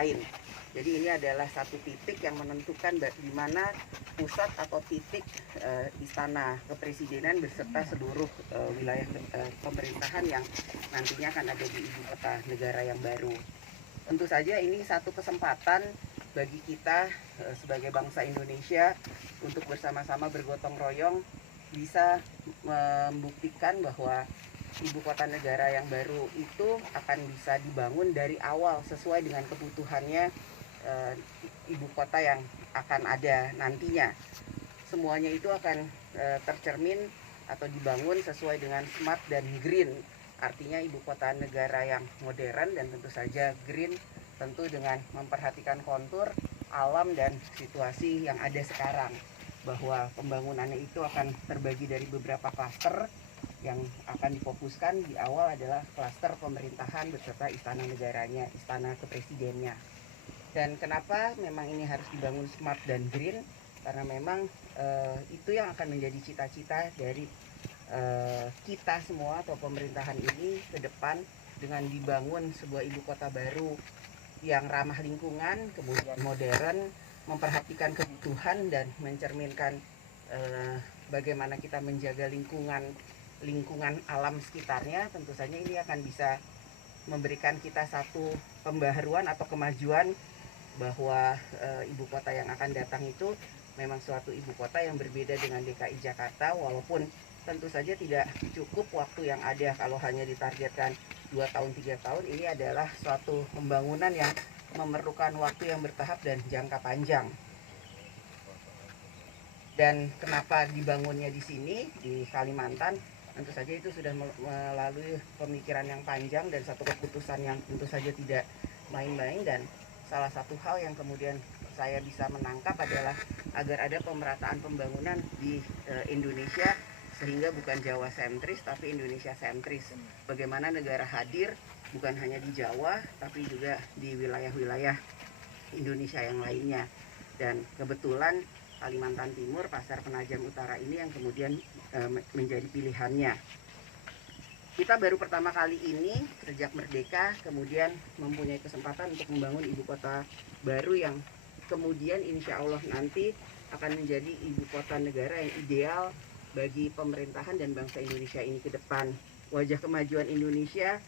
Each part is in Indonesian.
lain. Jadi ini adalah satu titik yang menentukan di mana pusat atau titik istana kepresidenan beserta seluruh wilayah pemerintahan yang nantinya akan ada di ibu kota negara yang baru. Tentu saja ini satu kesempatan bagi kita sebagai bangsa Indonesia untuk bersama-sama bergotong royong bisa membuktikan bahwa ibu kota negara yang baru itu akan bisa dibangun dari awal sesuai dengan kebutuhannya ibu kota yang akan ada nantinya. Semuanya itu akan tercermin atau dibangun sesuai dengan smart dan green. Artinya ibu kota negara yang modern dan tentu saja green, tentu dengan memperhatikan kontur alam dan situasi yang ada sekarang. Bahwa pembangunannya itu akan terbagi dari beberapa klaster yang akan difokuskan. Di awal adalah klaster pemerintahan beserta istana negaranya, istana kepresidennya. Dan kenapa memang ini harus dibangun smart dan green? Karena memang itu yang akan menjadi cita-cita dari kita semua atau pemerintahan ini ke depan, dengan dibangun sebuah ibu kota baru yang ramah lingkungan, kemudian modern, memperhatikan kebutuhan dan mencerminkan bagaimana kita menjaga lingkungan alam sekitarnya. Tentu saja ini akan bisa memberikan kita satu pembaharuan atau kemajuan bahwa ibu kota yang akan datang itu memang suatu ibu kota yang berbeda dengan DKI Jakarta, walaupun tentu saja tidak cukup waktu yang ada. Kalau hanya ditargetkan 2 tahun 3 tahun, ini adalah suatu pembangunan yang memerlukan waktu yang bertahap dan jangka panjang. Dan kenapa dibangunnya di sini, di Kalimantan? Tentu saja itu sudah melalui pemikiran yang panjang dan satu keputusan yang tentu saja tidak main-main. Dan salah satu hal yang kemudian saya bisa menangkap adalah agar ada pemerataan pembangunan di Indonesia, sehingga bukan Jawa sentris tapi Indonesia sentris. Bagaimana negara hadir bukan hanya di Jawa tapi juga di wilayah-wilayah Indonesia yang lainnya. Dan kebetulan Kalimantan Timur, Pasar Penajam Utara ini yang kemudian menjadi pilihannya. Kita baru pertama kali ini sejak merdeka kemudian mempunyai kesempatan untuk membangun ibu kota baru yang kemudian insya Allah nanti akan menjadi ibu kota negara yang ideal bagi pemerintahan dan bangsa Indonesia ini ke depan. Wajah kemajuan Indonesia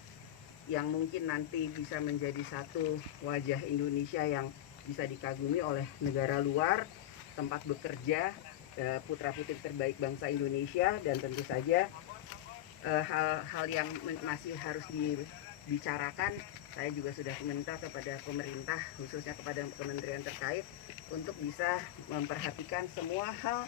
yang mungkin nanti bisa menjadi satu wajah Indonesia yang bisa dikagumi oleh negara luar, tempat bekerja putra-putri terbaik bangsa Indonesia. Dan tentu saja hal-hal yang masih harus dibicarakan, saya juga sudah meminta kepada pemerintah, khususnya kepada kementerian terkait, untuk bisa memperhatikan semua hal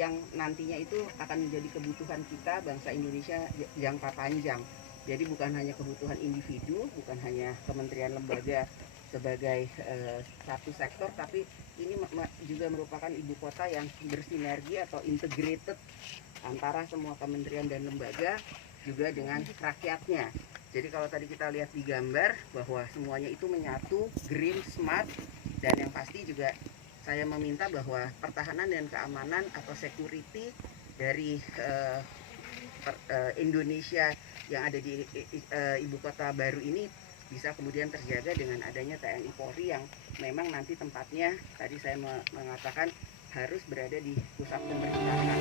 yang nantinya itu akan menjadi kebutuhan kita bangsa Indonesia jangka panjang. Jadi bukan hanya kebutuhan individu, bukan hanya kementerian lembaga sebagai satu sektor, tapi ini juga merupakan ibu kota yang bersinergi atau integrated antara semua kementerian dan lembaga juga dengan rakyatnya. Jadi kalau tadi kita lihat di gambar bahwa semuanya itu menyatu, green, smart, dan yang pasti juga saya meminta bahwa pertahanan dan keamanan atau security dari Indonesia yang ada di ibu kota baru ini bisa kemudian terjaga dengan adanya TNI Polri yang memang nanti tempatnya tadi saya mengatakan harus berada di pusat pemerintahan.